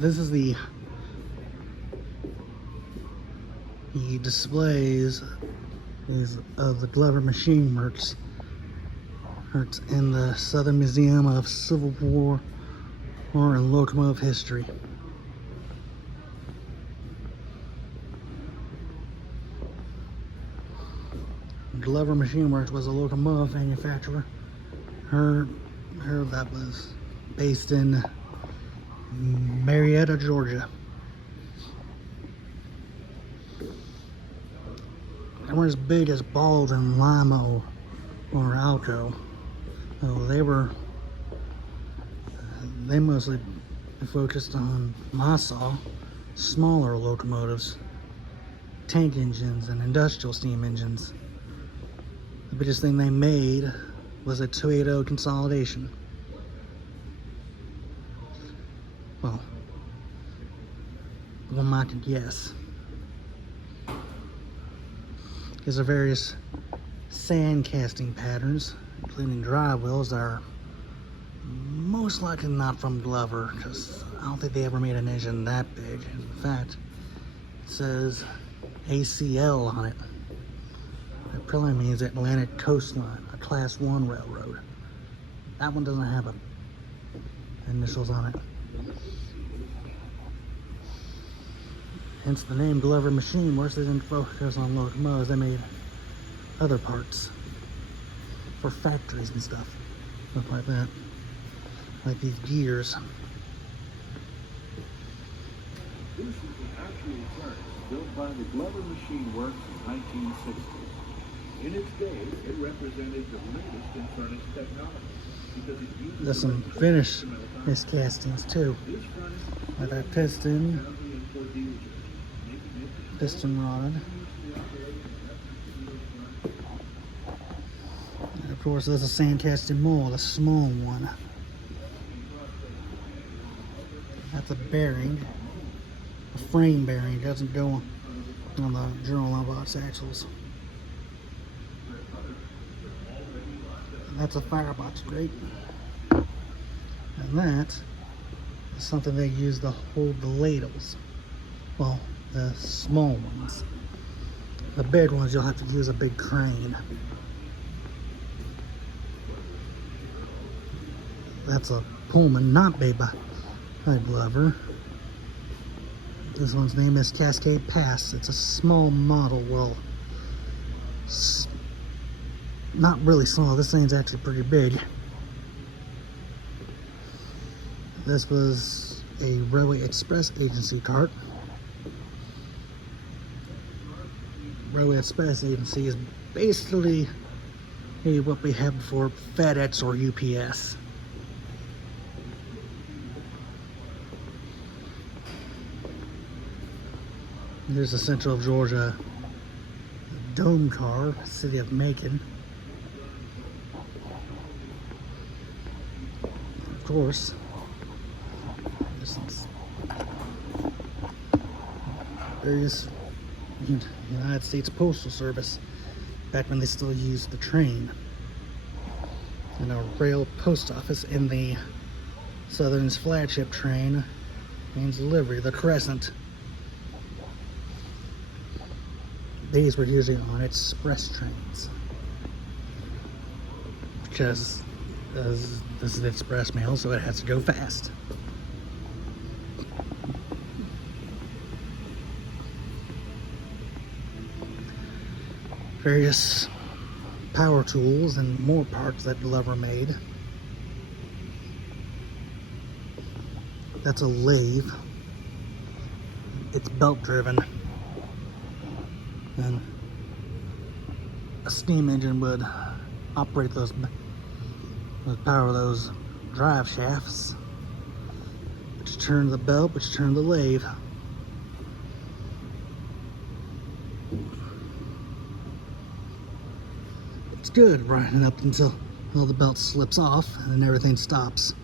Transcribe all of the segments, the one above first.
This is the displays is of the Glover Machine Works in the Southern Museum of Civil War and Locomotive History. Glover Machine Works was a locomotive manufacturer. That was based in Marietta, Georgia. They weren't as big as Baldwin, Lima, or Alco. So they mostly focused on Massa, smaller locomotives, tank engines, and industrial steam engines. The biggest thing they made was a 280 consolidation. Well, one might guess. These are various sand casting patterns, including drive wheels that are most likely not from Glover, because I don't think they ever made an engine that big. In fact, it says ACL on it. It probably means Atlantic Coastline, a Class 1 railroad. That one doesn't have initials on it. Hence the name Glover Machine Works. They didn't focus on locomotives, they made other parts for factories and stuff like that, like these gears. This is the actual furnace built by the Glover Machine Works in 1960. In its day, it represented the latest in furnace technology because it used There's some finish miscastings too, like that piston rod. And of course, there's a sand casting mold, a small one. That's a bearing, a frame bearing. It doesn't go on the General box axles. And that's a firebox grate. And that is something they use to hold the ladles. Well, the small ones. The big ones, you'll have to use a big crane. That's a Pullman, not made by Glover. This one's name is Cascade Pass. It's a small model. Well, not really small. This thing's actually pretty big. This was a Railway Express Agency cart. Railway Express Agency is basically what we have before FedEx or UPS. Here's the Central Georgia Dome car, City of Macon. Of course, there's some various United States Postal Service, back when they still used the train, and a rail post office in the Southern's flagship train means livery, the Crescent. These were usually on express trains, because this is express mail, so it has to go fast. Various power tools and more parts that Glover made. That's a lathe. It's belt driven. And a steam engine would operate power those drive shafts, which turn the belt, which turn the lathe. It's good running up until all the belt slips off and then everything stops.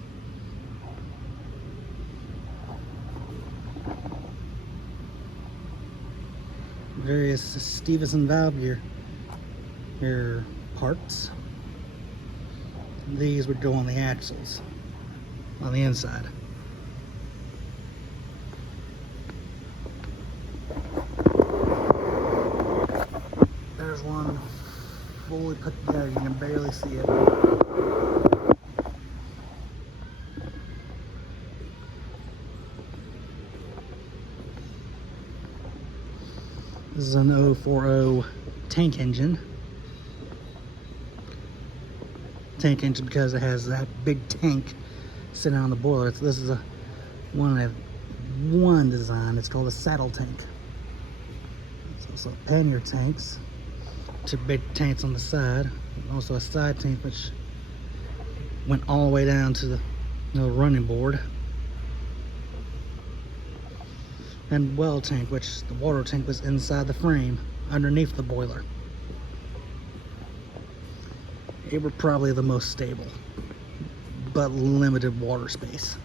Various Stevenson valve gear parts. These would go on the axles on the inside. one fully put together. You can barely see it. This is an 040 tank engine. Tank engine because it has that big tank sitting on the boiler. This is a one design. It's called a saddle tank. It's also pannier tanks, two big tanks on the side, and also a side tank which went all the way down to the running board, and well tank, which the water tank was inside the frame underneath the boiler. They were probably the most stable, but limited water space.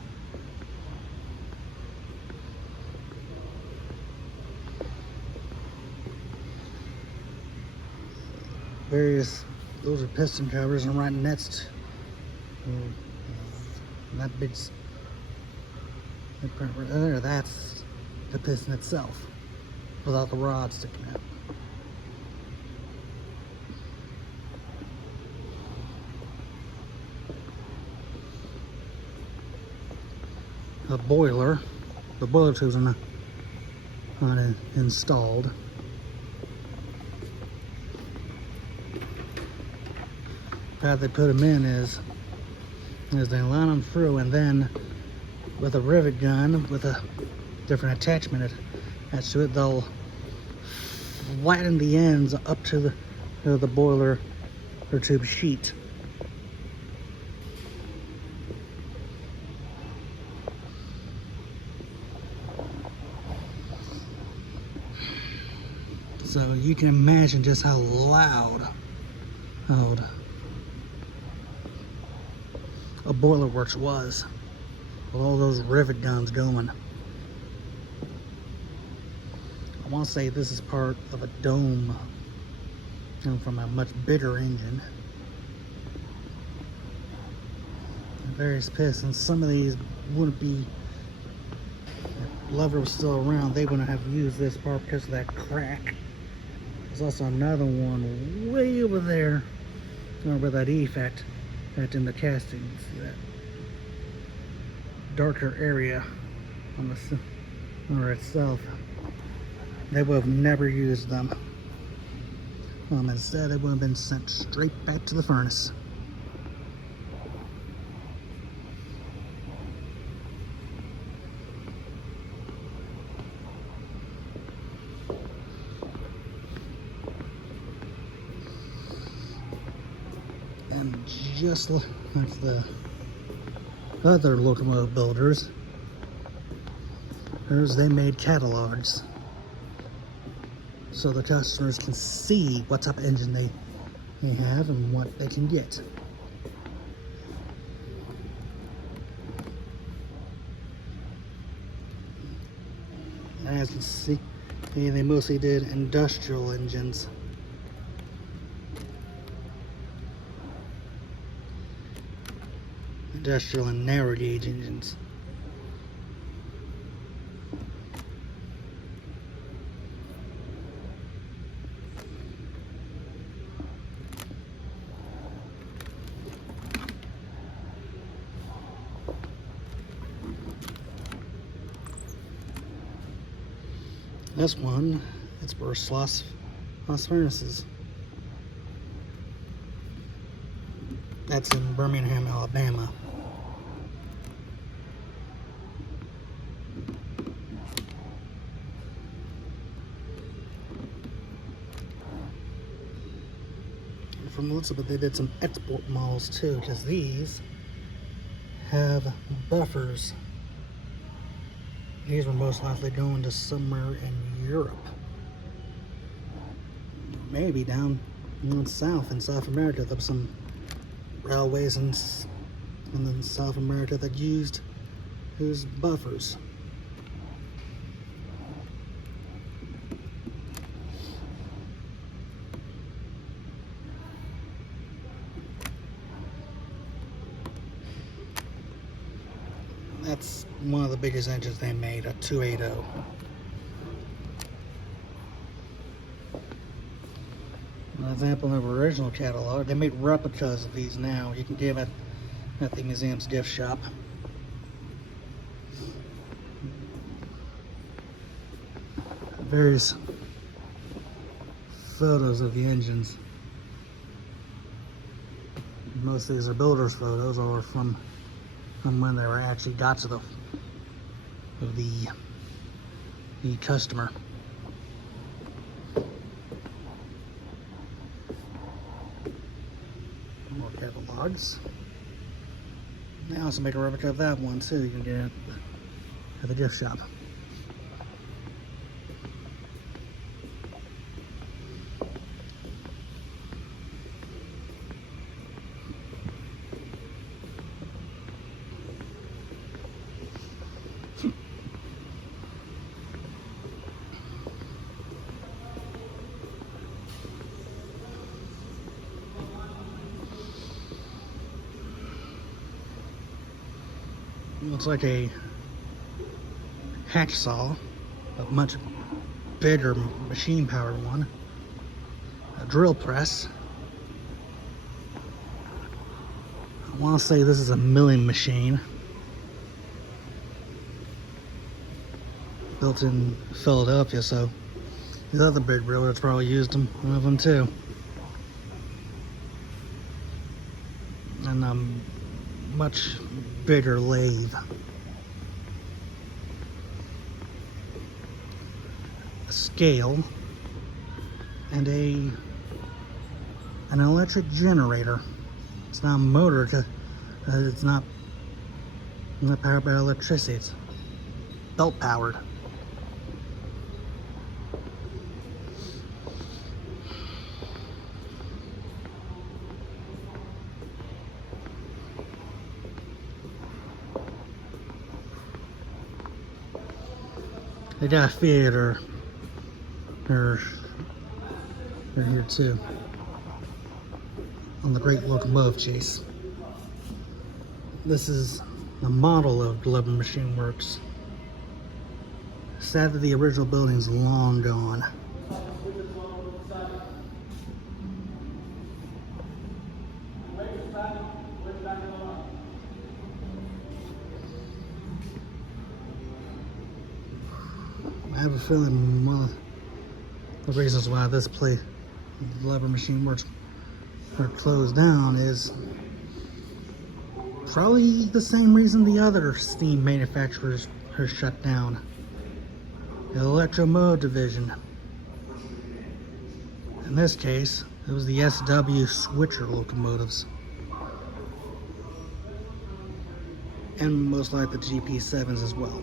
Those are piston covers, and right next that big print right there, that's the piston itself without the rod sticking out. The boiler tubes are not installed. How they put them in is they line them through, and then with a rivet gun with a different attachment attached to it, they'll flatten the ends up to the boiler or tube sheet. So you can imagine just how loud a boiler works was with all those rivet guns going. I want to say this is part of a dome from a much bigger engine. Various pistons. Some of these wouldn't be, if lever was still around, they wouldn't have used this part because of that crack. There's also another one way over there where that effect in the casting. See that darker area on the cylinder itself. They would have never used them. Instead, they would have been sent straight back to the furnace. And just like the other locomotive builders, they made catalogs so the customers can see what type of engine they have and what they can get. As you can see, they mostly did industrial engines. Industrial and narrow gauge engines. This one, it's for slot furnaces. That's in Birmingham, Alabama. From the looks of it, they did some export models too, because these have buffers. These were most likely going to somewhere in Europe. Maybe down south in South America. There were some railways in South America that used buffers. That's one of the biggest engines they made, a 280. example of original catalog. They make replicas of these now. You can get them at the museum's gift shop. Various photos of the engines. Most of these are builders' photos, or from when they were actually got to the customer. More catalogs. They also make a replica of that one too. You can get it at the gift shop. Looks like a hacksaw, a much bigger machine-powered one. A drill press. I want to say this is a milling machine. Built in Philadelphia, so the other big drillers probably used one of them too. And a much bigger lathe. A scale and an electric generator. It's not a motor, it's not powered by electricity, it's belt powered. They got a theater here too, on the Great Locomotive Chase. This is a model of Glover Machine Works. Sad that the original building's long gone. I have a feeling one of the reasons why this place, Glover Machine Works, are closed down is probably the same reason the other steam manufacturers are shut down. The electromotive division. In this case, it was the SW switcher locomotives. And most likely the GP7s as well.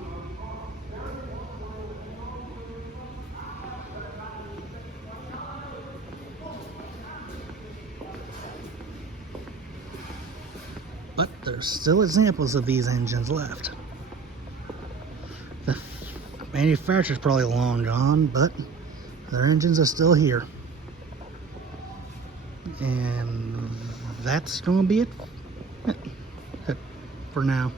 But there's still examples of these engines left. The manufacturer's probably long gone, but their engines are still here. And that's going to be it for now.